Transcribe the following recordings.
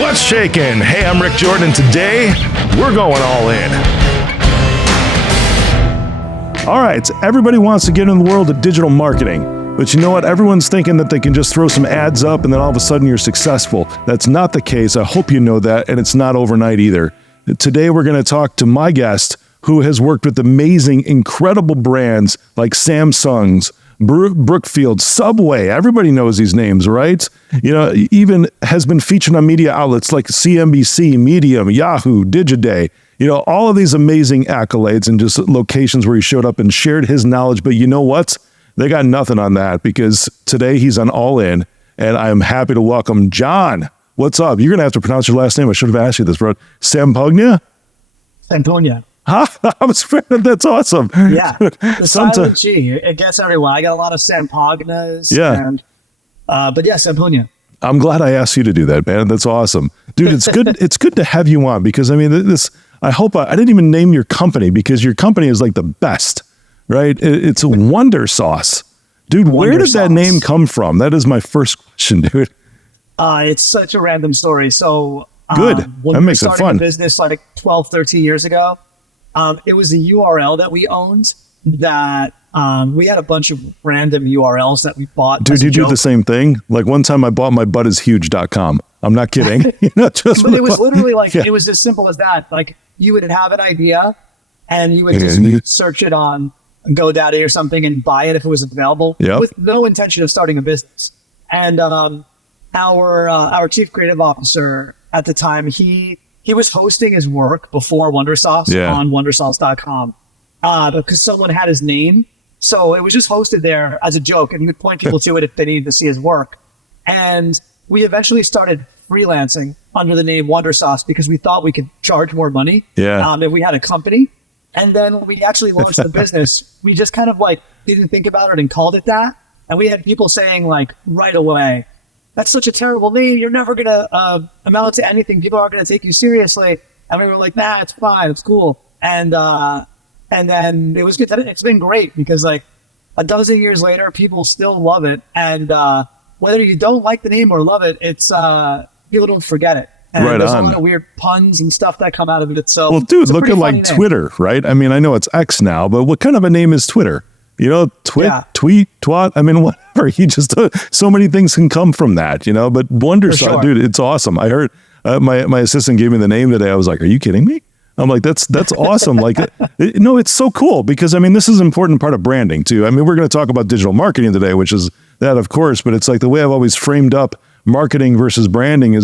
What's shaking? Hey, I'm Rick Jordan. Today, we're going all in. All right, everybody wants to get in the world of digital marketing. But you know what? Everyone's thinking that they can just throw some ads up and then all of a sudden you're successful. That's not the case. I hope you know that, and it's not overnight either. Today, we're going to talk to my guest who has worked with amazing, incredible brands like Samsung's, Brookfield, Subway. Everybody knows these names, right? You know, even has been featured on media outlets like CNBC, Medium, Yahoo, Digiday. You know, all of these amazing accolades and just locations where he showed up and shared his knowledge. But you know what? They got nothing on that because today he's on All In, and I am happy to welcome John. What's up? You're going to have to pronounce your last name. I should have asked you this, bro. Sampogna? Sampogna. Huh? That's awesome. Yeah. The silent G. It gets everyone. I got a lot of Sampognas. Yeah. And, but yeah, Sampogna. I'm glad I asked you to do that, man. That's awesome. Dude, it's good. It's good to have you on because, I mean, I hope I didn't even name your company because your company is like the best, right? It's a Wonder Sauce. Dude, where did that name come from? That is my first question, dude. It's such a random story. So good. When that makes it fun. A business like 12, 13 years ago, it was a URL that we owned that we had a bunch of random URLs that we bought. Dude, you do the same thing? Like one time I bought mybutt.com. I'm not kidding. But it was literally like, It was as simple as that. Like you would have an idea and you would just search it on GoDaddy or something and buy it if it was available with no intention of starting a business. And our chief creative officer at the time, he was hosting his work before Wondersauce on wondersauce.com because someone had his name. So it was just hosted there as a joke, and he would point people to it if they needed to see his work. And we eventually started freelancing under the name Wondersauce because we thought we could charge more money if we had a company. And then when we actually launched the business, we just kind of like didn't think about it and called it that. And we had people saying like right away, that's such a terrible name. You're never going to amount to anything. People aren't going to take you seriously. And we were like, nah, it's fine. It's cool. And then it was good. It's been great because like a dozen years later, people still love it. And whether you don't like the name or love it, it's people don't forget it. And there's a lot of weird puns and stuff that come out of it. So, well, dude, look at like Twitter, right? I mean, I know it's X now, but what kind of a name is Twitter? You know, tweet, twat. I mean, whatever. You just so many things can come from that, you know. But Wondersauce, dude, it's awesome. I heard my assistant gave me the name today. I was like, "Are you kidding me?" I'm like, "That's awesome." Like, no, it's so cool because I mean, this is an important part of branding too. I mean, we're going to talk about digital marketing today, which is that, of course. But it's like the way I've always framed up marketing versus branding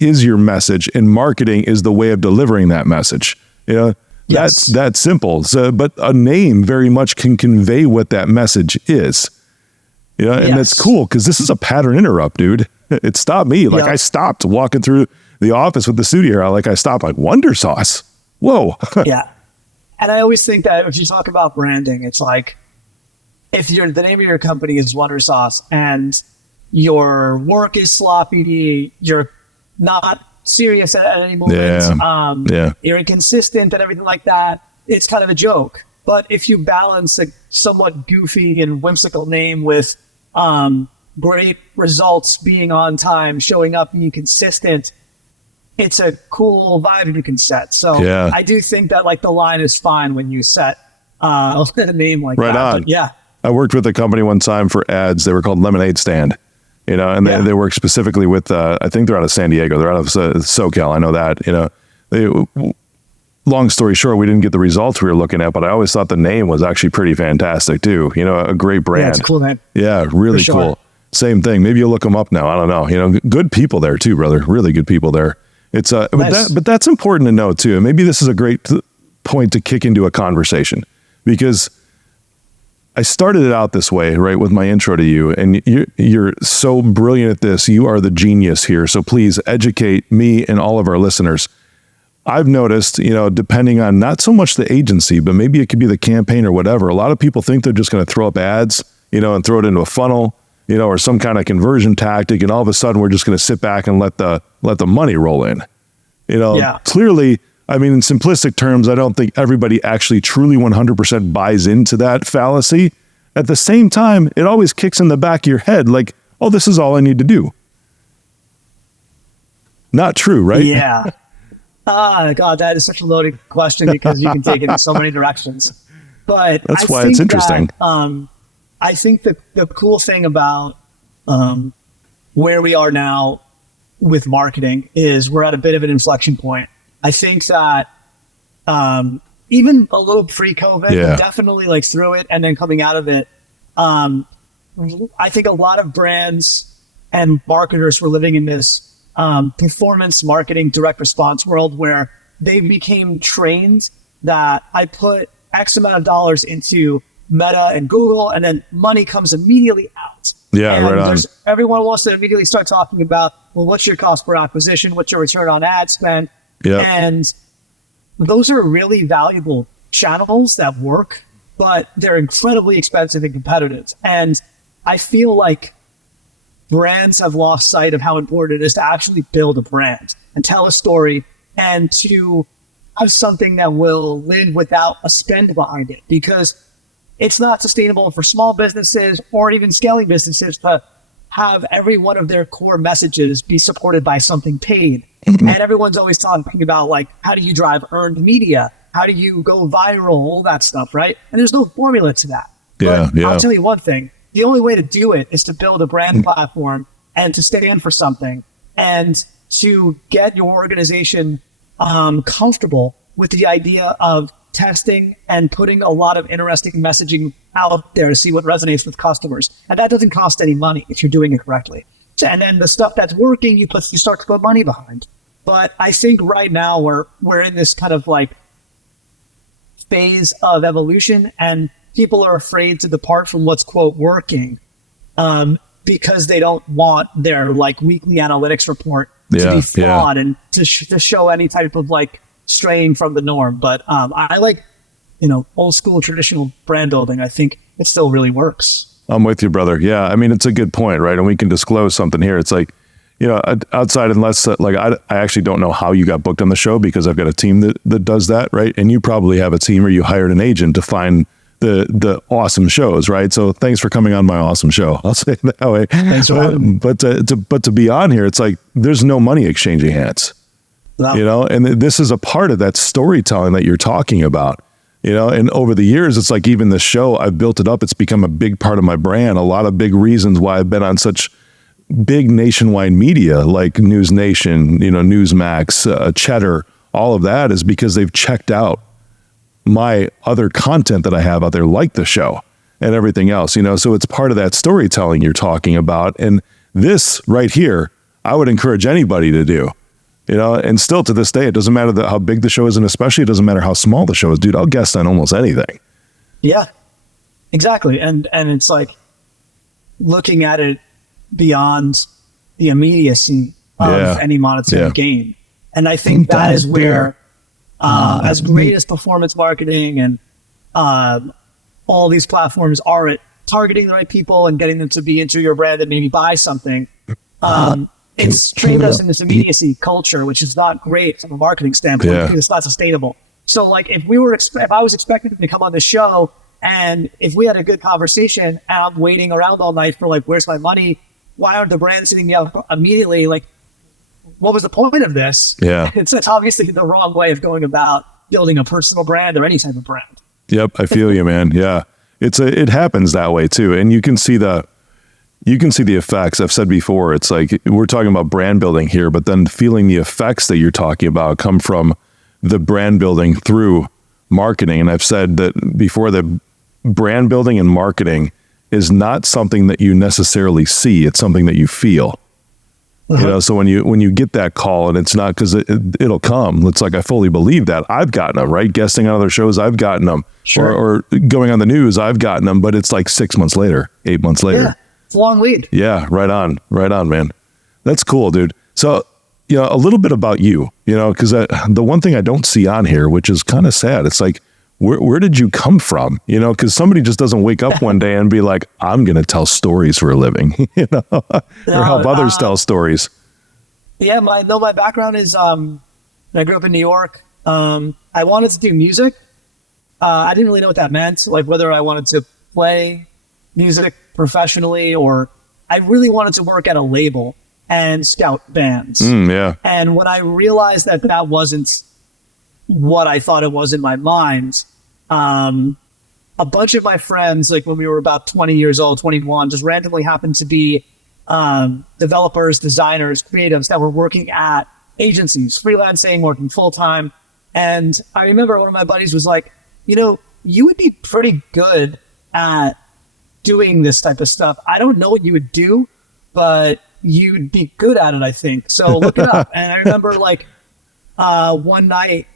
is your message, and marketing is the way of delivering that message. You know. Yes. That's simple. So, but a name very much can convey what that message is. You know, and that's cool because this is a pattern interrupt, dude. It stopped me. Like I stopped walking through the office with the studio. Like I stopped like Wondersauce. Whoa. Yeah. And I always think that if you talk about branding, it's like if the name of your company is Wondersauce and your work is sloppy, you're not serious at any moment. You're inconsistent and everything like that. It's kind of a joke. But if you balance a somewhat goofy and whimsical name with great results, being on time, showing up, being consistent, it's a cool vibe you can set. So I do think that like the line is fine when you set a name like that. Right on. But, I worked with a company one time for ads. They were called Lemonade Stand. You know, and they work specifically with, I think they're out of San Diego. They're out of SoCal. I know that, you know. Long story short, we didn't get the results we were looking at, but I always thought the name was actually pretty fantastic too. You know, a great brand. Yeah, it's a cool name. Yeah, really cool. Same thing. Maybe you'll look them up now. I don't know. You know, good people there too, brother. Really good people there. It's nice. but that's important to know too. And maybe this is a great point to kick into a conversation because I started it out this way, right, with my intro to you, and you're so brilliant at this. You are the genius here, so please educate me and all of our listeners. I've noticed, you know, depending on not so much the agency, but maybe it could be the campaign or whatever, a lot of people think they're just going to throw up ads, you know, and throw it into a funnel, you know, or some kind of conversion tactic, and all of a sudden we're just going to sit back and let the money roll in. You know, clearly, I mean, in simplistic terms, I don't think everybody actually truly 100% buys into that fallacy. At the same time, it always kicks in the back of your head like, oh, this is all I need to do. not true, right? Yeah. God, that is such a loaded question because you can take it in so many directions. But that's why it's interesting. I think the cool thing about where we are now with marketing is we're at a bit of an inflection point. I think that even a little pre-COVID, but definitely like through it and then coming out of it, I think a lot of brands and marketers were living in this performance marketing direct response world where they became trained that I put X amount of dollars into Meta and Google, and then money comes immediately out. Yeah, and right on. Everyone wants to immediately start talking about, well, what's your cost per acquisition? What's your return on ad spend? Yeah. And those are really valuable channels that work, but they're incredibly expensive and competitive. And I feel like brands have lost sight of how important it is to actually build a brand and tell a story and to have something that will live without a spend behind it, because it's not sustainable for small businesses or even scaling businesses to have every one of their core messages be supported by something paid. And everyone's always talking about, like, how do you drive earned media? How do you go viral? All that stuff, right? And there's no formula to that. Yeah, but I'll tell you one thing. The only way to do it is to build a brand platform and to stand for something and to get your organization comfortable with the idea of testing and putting a lot of interesting messaging out there to see what resonates with customers. And that doesn't cost any money if you're doing it correctly. And then the stuff that's working, you start to put money behind. But I think right now we're in this kind of like phase of evolution, and people are afraid to depart from what's, quote, working because they don't want their like weekly analytics report to be flawed and to show any type of like straying from the norm. But I like, old school traditional brand building. I think it still really works. I'm with you, brother. Yeah. I mean, it's a good point, right? And we can disclose something here. It's like, outside, unless I actually don't know how you got booked on the show, because I've got a team that does that, right? And you probably have a team or you hired an agent to find the awesome shows, right? So thanks for coming on my awesome show. I'll say it that way. Thanks for having me. But to be on here, it's like there's no money exchanging hands. No. And this is a part of that storytelling that you're talking about. And over the years, it's like even the show, I've built it up. It's become a big part of my brand. A lot of big reasons why I've been on such big nationwide media like News Nation, Newsmax, Cheddar, all of that is because they've checked out my other content that I have out there, like the show and everything else, so it's part of that storytelling you're talking about. And this right here, I would encourage anybody to do, and still to this day, it doesn't matter how big the show is. And especially it doesn't matter how small the show is, dude, I'll guest on almost anything. Yeah, exactly. And it's like looking at it beyond the immediacy of any monetary gain. And I think that is where, as great as performance marketing and all these platforms are at targeting the right people and getting them to be into your brand and maybe buy something, it's trained us in this immediacy culture, which is not great from a marketing standpoint because it's not sustainable. So like if I was expecting to come on the show and if we had a good conversation and I'm waiting around all night for like, where's my money? Why aren't the brands hitting me up immediately? Like, what was the point of this? Yeah. It's obviously the wrong way of going about building a personal brand or any type of brand. Yep. I feel you, man. Yeah. It happens that way too. And you can see the effects. I've said before, it's like we're talking about brand building here, but then feeling the effects that you're talking about come from the brand building through marketing. And I've said that before, that brand building and marketing is not something that you necessarily see. It's something that you feel. So when you get that call, and it's not because it'll come. It's like, I fully believe that. I've gotten them, right? Guesting on other shows, I've gotten them. Sure. Or going on the news, I've gotten them, but it's like 6 months later, 8 months later. Yeah, it's a long lead. Yeah, right on, man. That's cool, dude. So, a little bit about you, because the one thing I don't see on here, which is kind of sad, it's like, where did you come from? Because somebody just doesn't wake up one day and be like, I'm going to tell stories for a living, or help others tell stories. Yeah, my background is, I grew up in New York. I wanted to do music. I didn't really know what that meant, like whether I wanted to play music professionally or I really wanted to work at a label. and scout bands. Yeah. And when I realized that that wasn't what I thought it was in my mind, a bunch of my friends, like when we were about 20 years old, 21, just randomly happened to be developers, designers, creatives that were working at agencies, freelancing, working full-time. And I remember one of my buddies was like, you know, you would be pretty good at doing this type of stuff. I don't know what you would do, but you'd be good at it, I think. So look it up. And I remember like one night,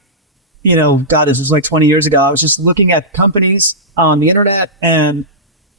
you know, God, this was like 20 years ago. I was just looking at companies on the internet and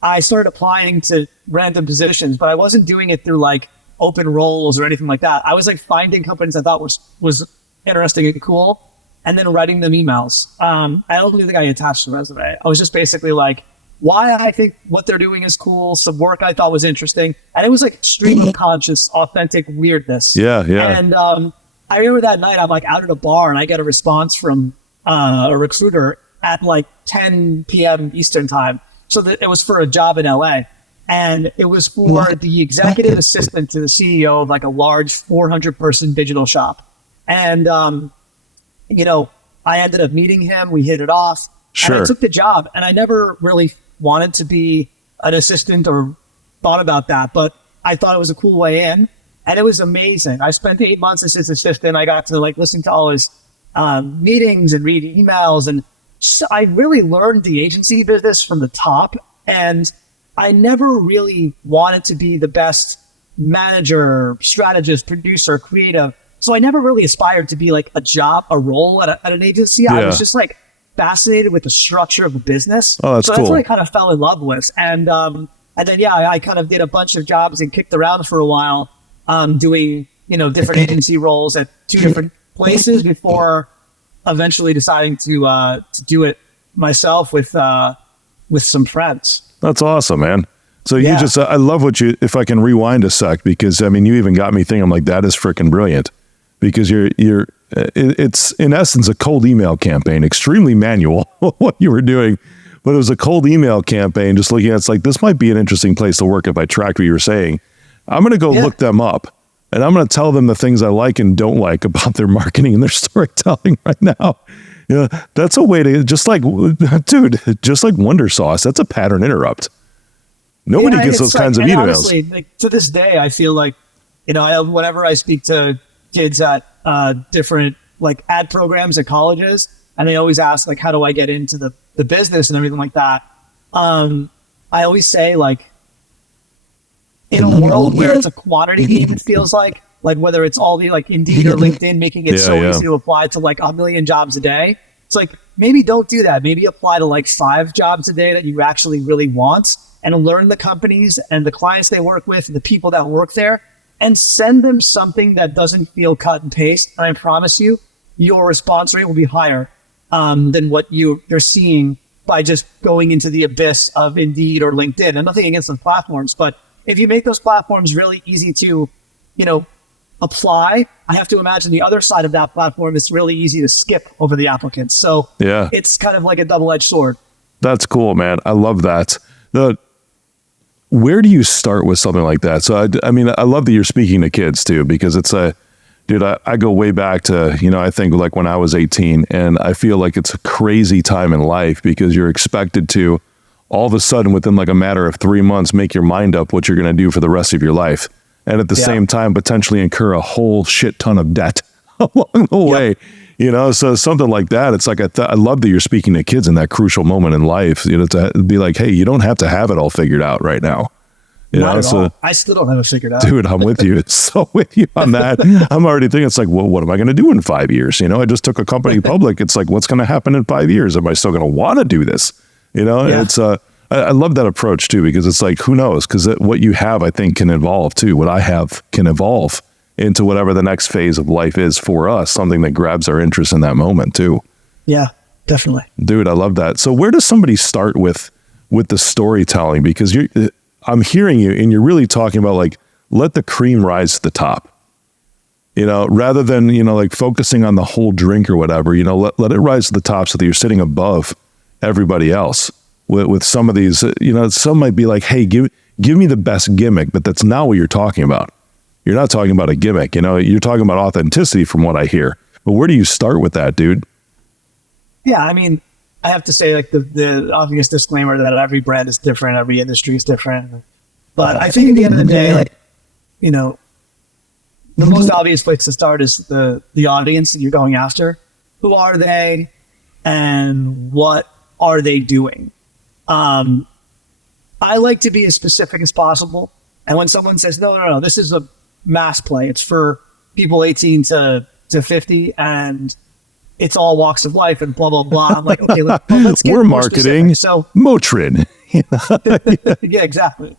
I started applying to random positions, but I wasn't doing it through like open roles or anything like that. I was like finding companies I thought was interesting and cool and then writing them emails. I don't think I attached a resume. I was just basically like, why I think what they're doing is cool, some work I thought was interesting. And it was like extremely conscious, authentic weirdness. Yeah, yeah. And I remember that night I'm like out at a bar and I get a response from a recruiter at like 10 p.m. Eastern time. So that it was for a job in LA. And it was for the executive assistant to the CEO of like a large 400 person digital shop. And, you know, I ended up meeting him. We hit it off. Sure. And I took the job and I never really wanted to be an assistant or thought about that, but I thought it was a cool way in and it was amazing. I spent 8 months as his assistant. I got to like listen to all his meetings and read emails. And so I really learned the agency business from the top. And I never really wanted to be the best manager, strategist, producer, creative. So I never really aspired to be like a role at an agency. Yeah. I was just like fascinated with the structure of the business. Oh, that's so cool. That's what I kind of fell in love with. And then, yeah, I kind of did a bunch of jobs and kicked around for a while, doing, you know, different agency roles at 2 different places before eventually deciding to do it myself with some friends. That's awesome, man. So you just, I love what you, if I can rewind a sec, because I mean, you even got me thinking, I'm like, that is freaking brilliant, because it's in essence a cold email campaign, extremely manual what you were doing, but it was a cold email campaign. Just looking at, it's like, this might be an interesting place to work if I tracked what you were saying. I'm going to go look them up and I'm going to tell them the things I like and don't like about their marketing and their storytelling right now. Yeah, that's a way to just like Wonder Sauce. That's a pattern interrupt. Nobody gets those kinds of emails. Honestly, like, to this day, I feel like, you know, whenever I speak to kids at different like ad programs at colleges, and they always ask like, how do I get into the business and everything like that? I always say like, in a world where it's a quantity game, it feels like whether it's all the like Indeed or LinkedIn making it easy to apply to like 1 million jobs a day. It's like, maybe don't do that. Maybe apply to like 5 jobs a day that you actually really want and learn the companies and the clients they work with and the people that work there and send them something that doesn't feel cut and paste. And I promise you, your response rate will be higher than what you're seeing by just going into the abyss of Indeed or LinkedIn. And nothing against the platforms, but if you make those platforms really easy to, you know, apply, I have to imagine the other side of that platform is really easy to skip over the applicants. So it's kind of like a double-edged sword. That's cool, man. I love that. Where do you start with something like that? So, I mean, I love that you're speaking to kids too, because it's dude, I go way back to, you know, I think like when I was 18, and I feel like it's a crazy time in life because you're expected to all of a sudden within like a matter of 3 months, make your mind up what you're going to do for the rest of your life. And at the same time, potentially incur a whole shit ton of debt along the way, you know? So something like that, it's like, I love that you're speaking to kids in that crucial moment in life, you know, to be like, hey, you don't have to have it all figured out right now. You know, so I still don't have it figured out. Dude, I'm with you. So with you on that. I'm already thinking, it's like, well, what am I going to do in 5 years? You know, I just took a company public. It's like, what's going to happen in 5 years? Am I still going to want to do this? You know, it's, I love that approach too, because it's like, who knows? Because what you have, I think, can evolve too. What I have can evolve into whatever the next phase of life is for us, something that grabs our interest in that moment too. Yeah, definitely. Dude, I love that. So where does somebody start with the storytelling? Because I'm hearing you and you're really talking about like, let the cream rise to the top, you know, rather than, you know, like focusing on the whole drink or whatever, you know, let it rise to the top so that you're sitting above everybody else. With some of these, you know, some might be like, hey, give me the best gimmick, but that's not what you're talking about. you're not talking about a gimmick. You're talking about authenticity from what I hear. But where do you start with that, dude? Yeah, I mean, I have to say, like, the obvious disclaimer that every brand is different, every industry is different. But I think at the end of the day, like, the most obvious place to start is the audience that you're going after. Who are they, and what are they doing? I like to be as specific as possible. And when someone says, no, this is a mass play, it's for people 18 to 50, and it's all walks of life and blah, blah, blah. I'm like, okay, let's get We're marketing so Motrin. Yeah, exactly.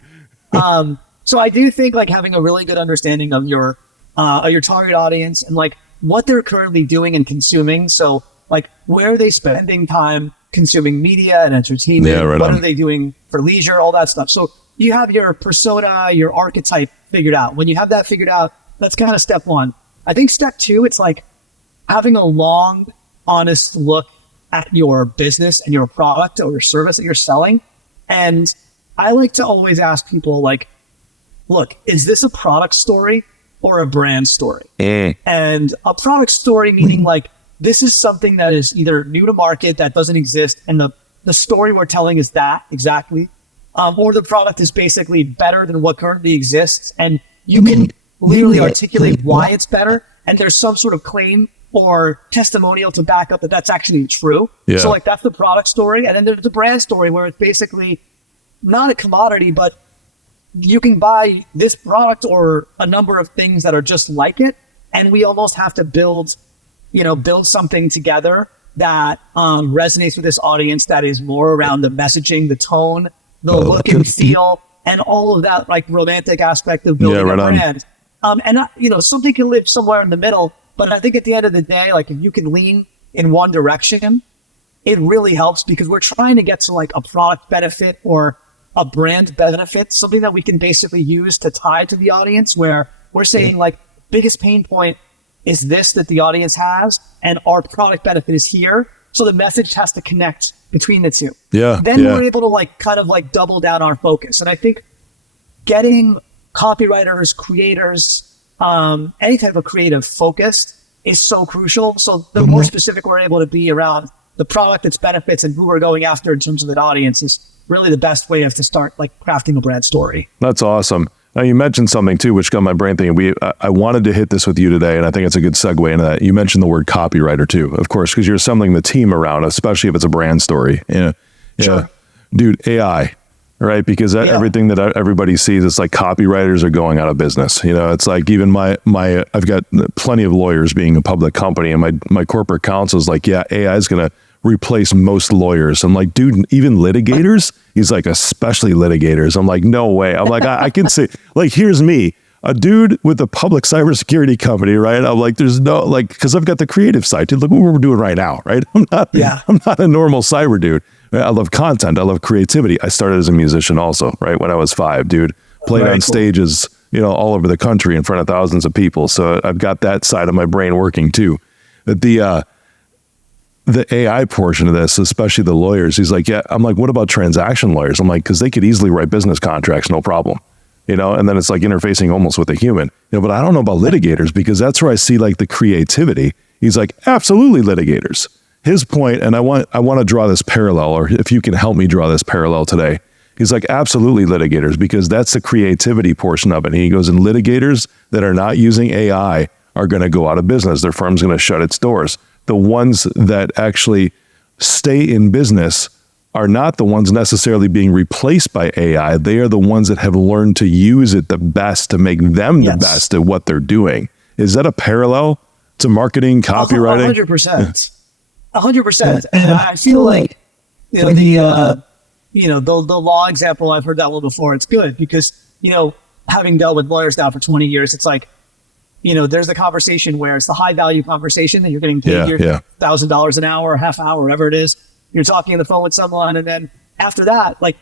So I do think like having a really good understanding of your target audience and like what they're currently doing and consuming. So like, where are they spending time consuming media and entertainment? Yeah, right what on. are they doing for leisure? All that stuff. So you have your persona, your archetype figured out. When you have that figured out, that's kind of step one. I think step two, it's like having a long, honest look at your business and your product or your service that you're selling. And I like to always ask people like, look, is this a product story or a brand story? And a product story meaning like, this is something that is either new to market that doesn't exist, and the story we're telling is that exactly, or the product is basically better than what currently exists, and you can literally articulate why it's better, and there's some sort of claim or testimonial to back up that that's actually true. Yeah. So like that's the product story, and then there's the brand story where it's basically not a commodity, but you can buy this product or a number of things that are just like it, and we almost have to build something together that resonates with this audience that is more around the messaging, the tone, the look and feel, and all of that like romantic aspect of building a brand. Something can live somewhere in the middle, but I think at the end of the day, like if you can lean in one direction, it really helps because we're trying to get to like a product benefit or a brand benefit, something that we can basically use to tie to the audience where we're saying like biggest pain point is this that the audience has, and our product benefit is here. So the message has to connect between the two. Yeah. Then we're able to like kind of like double down our focus. And I think getting copywriters, creators, any type of creative focused is so crucial. So the more specific we're able to be around the product, its benefits, and who we're going after in terms of that audience is really the best way to start like crafting a brand story. That's awesome. Now you mentioned something too, which got my brain thinking. I wanted to hit this with you today, and I think it's a good segue into that. You mentioned the word copywriter too, of course, because you're assembling the team around, especially if it's a brand story. Sure. Dude, AI, right? Because everything that everybody sees, it's like copywriters are going out of business. It's like even I've got plenty of lawyers being a public company, and my corporate counsel is like, yeah, AI is going to replace most lawyers. I'm like, dude, even litigators? He's like, especially litigators. I'm like, no way. I'm like, I can see, like, here's me, a dude with a public cybersecurity company, right? I'm like, there's no, like, because I've got the creative side. Dude, look what we're doing right now, right? I'm not a normal cyber dude. I love content. I love creativity. I started as a musician also, right? When I was 5, dude, played on stages, all over the country in front of thousands of people. So I've got that side of my brain working too. But the AI portion of this, especially the lawyers, he's like, yeah, I'm like, what about transaction lawyers? I'm like, because they could easily write business contracts, no problem, and then it's like interfacing almost with a human, but I don't know about litigators because that's where I see like the creativity. He's like, absolutely litigators. His point, and I want to draw this parallel, or if you can help me draw this parallel today, he's like, absolutely litigators, because that's the creativity portion of it. And he goes, and litigators that are not using AI are going to go out of business. Their firm's going to shut its doors. The ones that actually stay in business are not the ones necessarily being replaced by AI. They are the ones that have learned to use it the best to make them the best at what they're doing. Is that a parallel to marketing, copywriting? 100%. 100%. And I feel like the law example, I've heard that one before. It's good because, having dealt with lawyers now for 20 years, it's like, there's the conversation where it's the high value conversation that you're getting paid your $1,000 an hour or half hour, whatever it is. You're talking on the phone with someone. And then after that, like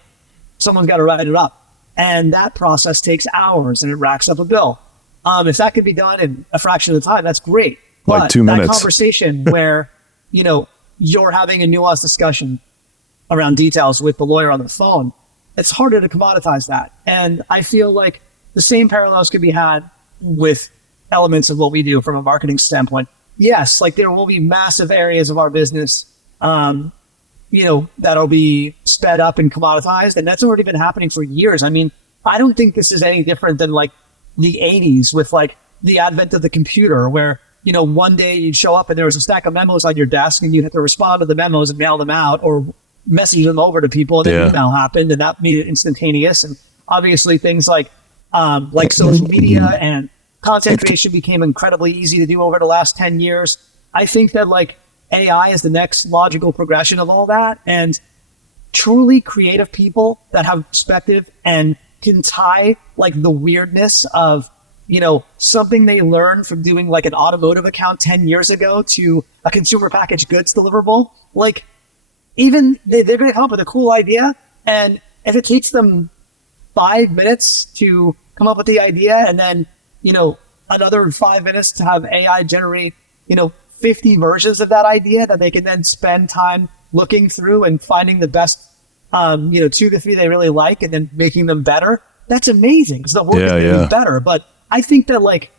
someone's got to write it up. And that process takes hours and it racks up a bill. If that could be done in a fraction of the time, that's great. Like 2 minutes. That conversation where, you're having a nuanced discussion around details with the lawyer on the phone, it's harder to commoditize that. And I feel like the same parallels could be had with elements of what we do from a marketing standpoint. Yes, like there will be massive areas of our business, that'll be sped up and commoditized. And that's already been happening for years. I mean, I don't think this is any different than like the 80s with like the advent of the computer where, one day you'd show up and there was a stack of memos on your desk and you had to respond to the memos and mail them out or message them over to people. And then email happened and that made it instantaneous. And obviously things like social media and content creation became incredibly easy to do over the last 10 years. I think that like AI is the next logical progression of all that. And truly creative people that have perspective and can tie like the weirdness of, something they learned from doing like an automotive account 10 years ago to a consumer packaged goods deliverable. Like even they're going to come up with a cool idea. And if it takes them 5 minutes to come up with the idea and then, another 5 minutes to have AI generate, 50 versions of that idea that they can then spend time looking through and finding the best, 2 to 3 they really like and then making them better. That's amazing because the work is going to be better. But I think that like,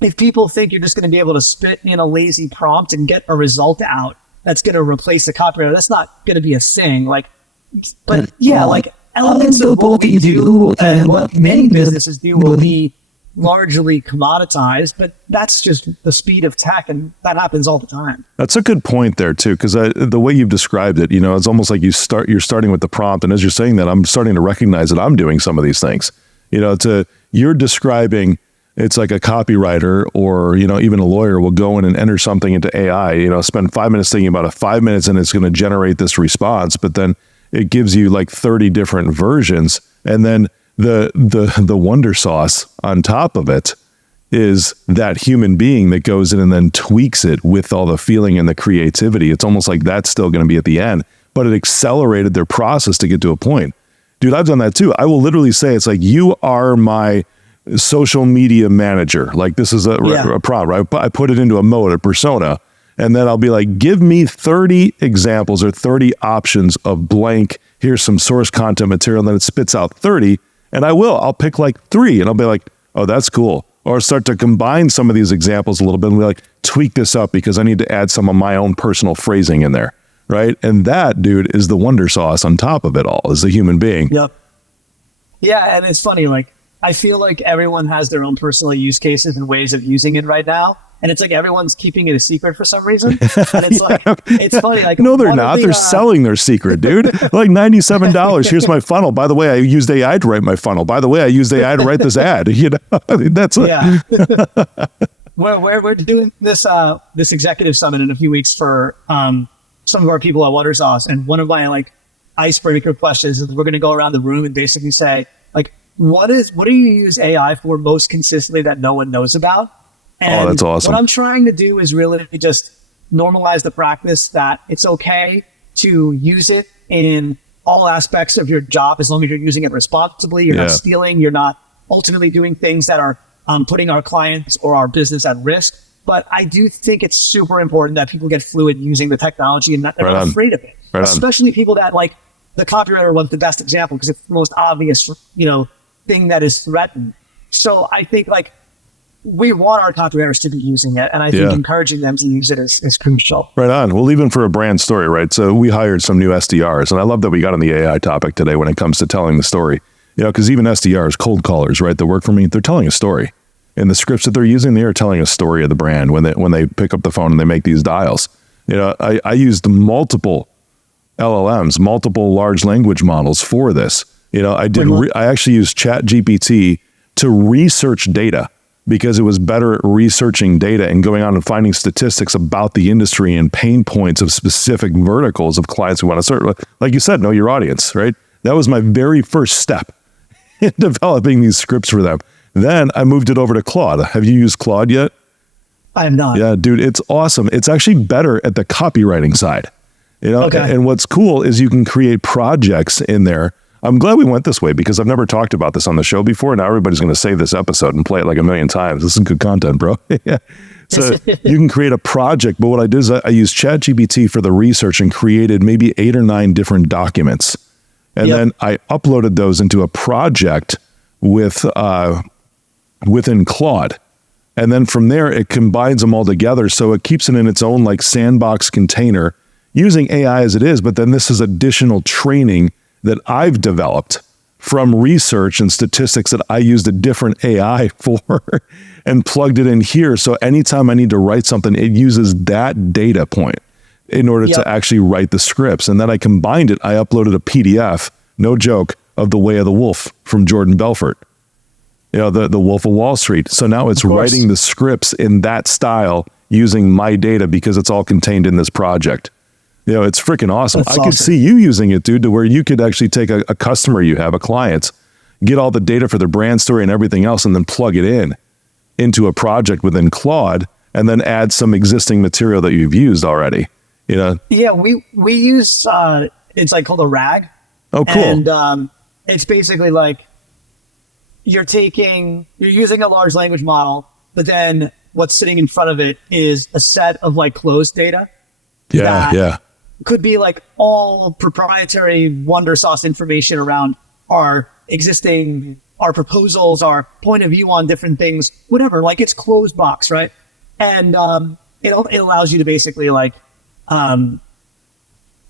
if people think you're just going to be able to spit in a lazy prompt and get a result out that's going to replace the copywriter, that's not going to be a thing. Like, but like elements of what we do and what many businesses do will be largely commoditized, but that's just the speed of tech, and that happens all the time. That's a good point there too, because the way you've described it, it's almost like you're starting with the prompt, and as you're saying that, I'm starting to recognize that I'm doing some of these things. You're describing, it's like a copywriter or even a lawyer will go in and enter something into AI. Spend 5 minutes thinking about it, 5 minutes, and it's going to generate this response, but then it gives you like 30 different versions, and then the wonder sauce on top of it is that human being that goes in and then tweaks it with all the feeling and the creativity. It's almost like that's still going to be at the end, but it accelerated their process to get to a point. Dude, I've done that too. I will literally say, it's like, you are my social media manager. Like this is a prompt, right? I put it into a mode, a persona, and then I'll be like, give me 30 examples or 30 options of blank. Here's some source content material. And then it spits out 30. And I'll pick like 3 and I'll be like, oh, that's cool. Or start to combine some of these examples a little bit and be like, tweak this up because I need to add some of my own personal phrasing in there. Right. And that, dude, is the wonder sauce on top of it all, is the human being. Yep. Yeah. And it's funny. Like, I feel like everyone has their own personal use cases and ways of using it right now. And it's like everyone's keeping it a secret for some reason. And it's like, it's funny. Like, no, they're not. They're selling their secret, dude. Like $97. Here's my funnel. By the way, I used AI to write my funnel. By the way, I used AI to write this ad. That's We're doing this executive summit in a few weeks for some of our people at Water Sauce. And one of my like icebreaker questions is we're going to go around the room and basically say, like, what do you use AI for most consistently that no one knows about? And that's awesome. What I'm trying to do is really just normalize the practice that it's okay to use it in all aspects of your job as long as you're using it responsibly. You're not stealing. You're not ultimately doing things that are putting our clients or our business at risk. But I do think it's super important that people get fluid using the technology and they're not afraid of it. Especially people that like the copywriter was the best example because it's the most obvious, thing that is threatened. So I think like we want our copywriters to be using it. And I think encouraging them to use it is crucial. Right on. Well, even for a brand story, right? So we hired some new SDRs, and I love that we got on the AI topic today when it comes to telling the story, because even SDRs, cold callers, right, that work for me, they're telling a story. In the scripts that they're using, they are telling a story of the brand when they pick up the phone and they make these dials. I used multiple LLMs, multiple large language models for this. I actually used ChatGPT to research data because it was better at researching data and going on and finding statistics about the industry and pain points of specific verticals of clients who want to serve. Like you said, know your audience, right? That was my very first step in developing these scripts for them. Then I moved it over to Claude. Have you used Claude yet? I have not. Yeah, dude, it's awesome. It's actually better at the copywriting side. Okay. And what's cool is you can create projects in there. I'm glad we went this way because I've never talked about this on the show before. Now everybody's going to save this episode and play it like a million times. This is good content, bro. Yeah. So you can create a project. But what I did is I used ChatGPT for the research and created maybe 8 or 9 different documents. And then I uploaded those into a project with within Claude. And then from there, it combines them all together. So it keeps it in its own like sandbox container using AI as it is. But then this is additional training that I've developed from research and statistics that I used a different AI for and plugged it in here. So anytime I need to write something, it uses that data point in order to actually write the scripts. And then I combined it. I uploaded a PDF, no joke, of The Way of the Wolf from Jordan Belfort. The Wolf of Wall Street. So now it's writing the scripts in that style using my data because it's all contained in this project. It's freaking awesome. I could see you using it, dude, to where you could actually take a customer you have, a client, get all the data for their brand story and everything else, and then plug it into a project within Claude, and then add some existing material that you've used already. Yeah, we use it's like called a RAG. Oh, cool. And it's basically like you're using a large language model, but then what's sitting in front of it is a set of like closed data. Yeah. Could be like all proprietary wonder sauce information around our proposals, our point of view on different things, whatever, like it's closed box, right? And it allows you to basically like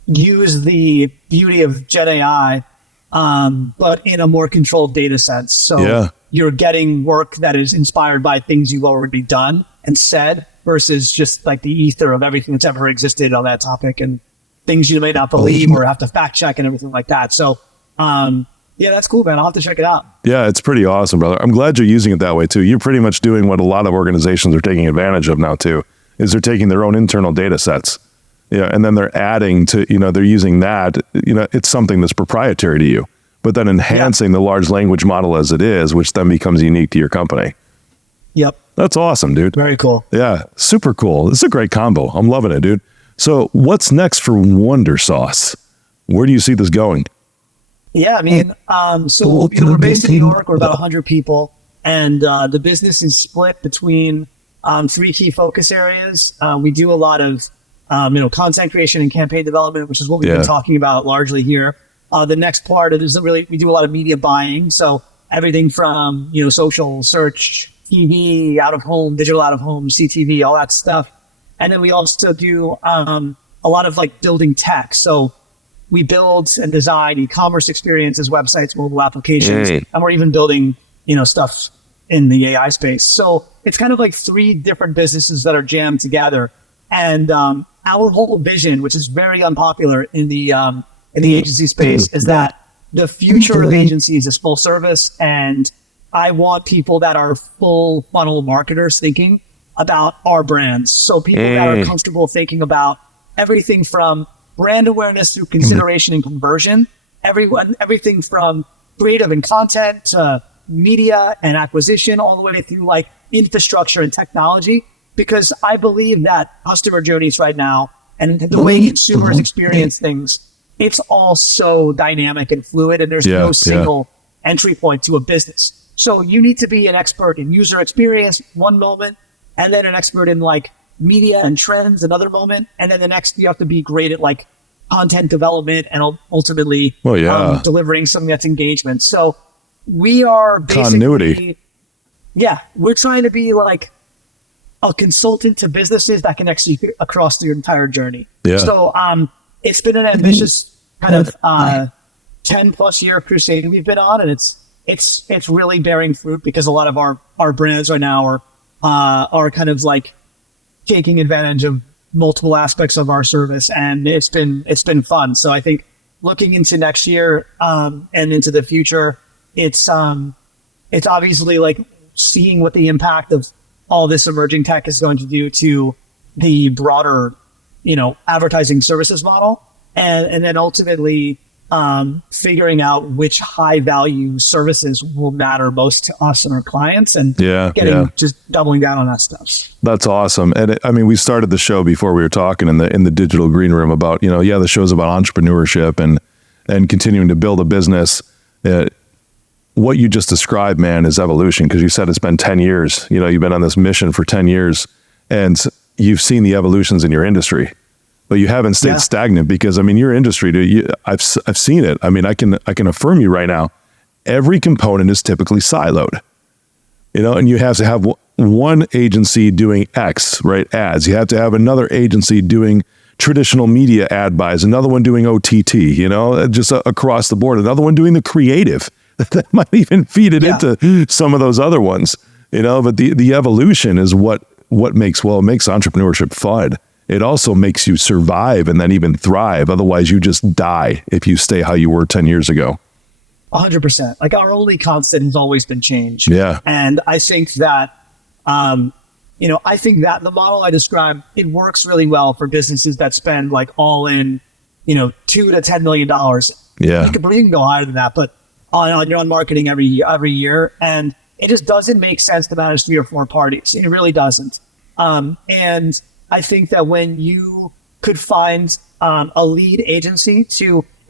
use the beauty of Gen AI, but in a more controlled data sense. So you're getting work that is inspired by things you've already done and said versus just like the ether of everything that's ever existed on that topic and things you may not believe or have to fact check and everything like that. So, that's cool, man. I'll have to check it out. Yeah, it's pretty awesome, brother. I'm glad you're using it that way too. You're pretty much doing what a lot of organizations are taking advantage of now too, is they're taking their own internal data sets. And then they're adding to, they're using that, it's something that's proprietary to you, but then enhancing the large language model as it is, which then becomes unique to your company. Yep. That's awesome, dude. Very cool. Yeah, super cool. This is a great combo. I'm loving it, dude. So what's next for Wonder Sauce? Where do you see this going? Yeah, I mean, we're based in New York. We're about 100 people, and the business is split between 3 key focus areas. We do a lot of content creation and campaign development, which is what we've been talking about largely here. The next part is we do a lot of media buying. So everything from, social, search, TV, out of home, digital out of home, CTV, all that stuff. And then we also do a lot of like building tech. So we build and design e-commerce experiences, websites, mobile applications, and we're even building, stuff in the AI space. So it's kind of like 3 different businesses that are jammed together. And our whole vision, which is very unpopular in the agency space, is that the future of agencies is full service. And I want people that are full funnel marketers thinking about our brands. So people that are comfortable thinking about everything from brand awareness through consideration and conversion, everything from creative and content to media and acquisition, all the way through like infrastructure and technology. Because I believe that customer journeys right now and the way consumers experience things, it's all so dynamic and fluid, and there's no single entry point to a business. So you need to be an expert in user experience one moment, and then an expert in like media and trends another moment, and then the next you have to be great at like content development and ultimately delivering something that's engagement. So we are basically continuity. Yeah, we're trying to be like a consultant to businesses that can execute across the entire journey. Yeah. So it's been an ambitious kind of 10 plus year crusade we've been on, and it's really bearing fruit because a lot of our brands right now are kind of like taking advantage of multiple aspects of our service, and it's been fun. So I think looking into next year and into the future, it's obviously like seeing what the impact of all this emerging tech is going to do to the broader, advertising services model, and then ultimately figuring out which high value services will matter most to us and our clients, and just doubling down on that stuff. That's awesome. And we started the show before we were talking in the digital green room about, the show's about entrepreneurship and continuing to build a business. What you just described, man, is evolution, because you said it's been 10 years. You've been on this mission for 10 years and you've seen the evolutions in your industry, but you haven't stayed stagnant because, your industry, dude, I've seen it. I can affirm you right now, every component is typically siloed. and you have to have one agency doing X, right? Ads. You have to have another agency doing traditional media ad buys, another one doing OTT, just across the board, another one doing the creative that might even feed it into some of those other ones, but the evolution is what makes entrepreneurship fun. It also makes you survive and then even thrive. Otherwise you just die if you stay how you were 10 years ago. 100%. Like our only constant has always been change. Yeah. And I think that, I think that the model I described, it works really well for businesses that spend like all in, $2 to $10 million. Yeah. You can go higher than that, but on marketing every year. And it just doesn't make sense to manage 3 or 4 parties. It really doesn't. And I think that when you could find a lead agency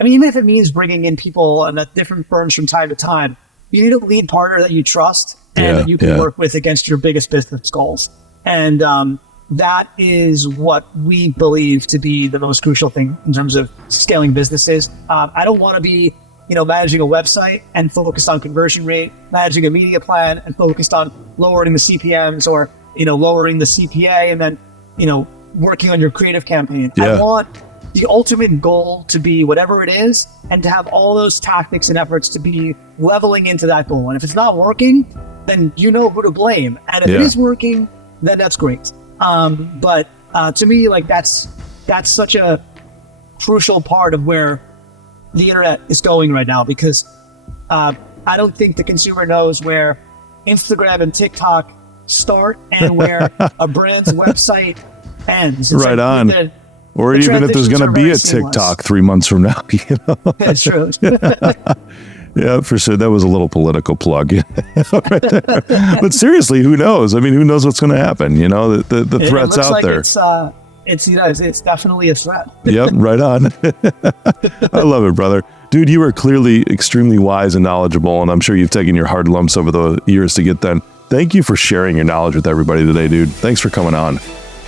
even if it means bringing in people and different firms from time to time, you need a lead partner that you trust and that you can work with against your biggest business goals. And that is what we believe to be the most crucial thing in terms of scaling businesses. I don't want to be, managing a website and focused on conversion rate, managing a media plan and focused on lowering the CPMs or, lowering the CPA and then, working on your creative campaign. Yeah. I want the ultimate goal to be whatever it is and to have all those tactics and efforts to be leveling into that goal. And if it's not working, then you know who to blame. And if it is working, then that's great. But to me, like that's such a crucial part of where the internet is going right now, because I don't think the consumer knows where Instagram and TikTok start and where a brand's website ends. It's right on. Or even if there's going to be a TikTok 3 months from now. That's true. Yeah, for sure. That was a little political plug. Right there. But seriously, who knows? I mean, who knows what's going to happen? The threat's out like there. It's definitely a threat. Yep, right on. I love it, brother. Dude, you are clearly extremely wise and knowledgeable, and I'm sure you've taken your hard lumps over the years to get done. Thank you for sharing your knowledge with everybody today, dude. Thanks for coming on.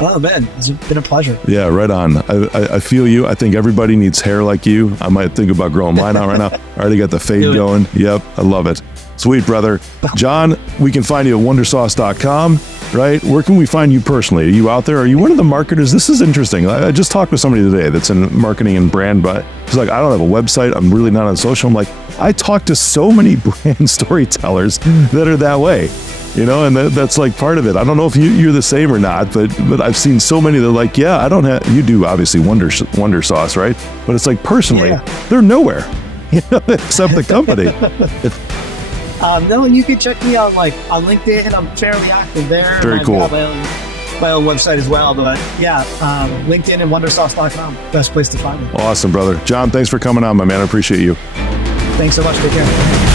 Oh, man, it's been a pleasure. Yeah, right on. I feel you. I think everybody needs hair like you. I might think about growing mine out right now. I already got the fade going. Yep, I love it. Sweet, brother. John, we can find you at wondersauce.com, right? Where can we find you personally? Are you out there? Are you one of the marketers? This is interesting. I just talked with somebody today that's in marketing and brand, but he's like, I don't have a website. I'm really not on social. I'm like, I talk to so many brand storytellers that are that way. And that's like part of it. I don't know if you're the same or not, but I've seen so many that are like, yeah, I don't have, you do obviously Wonder Sauce, right? But it's like personally, they're nowhere, except the company. No, you can check me out on LinkedIn, and I'm fairly active there. Very cool. I have my own website as well, but LinkedIn and wondersauce.com, best place to find me. Awesome, brother. John, thanks for coming on, my man. I appreciate you. Thanks so much. Take care.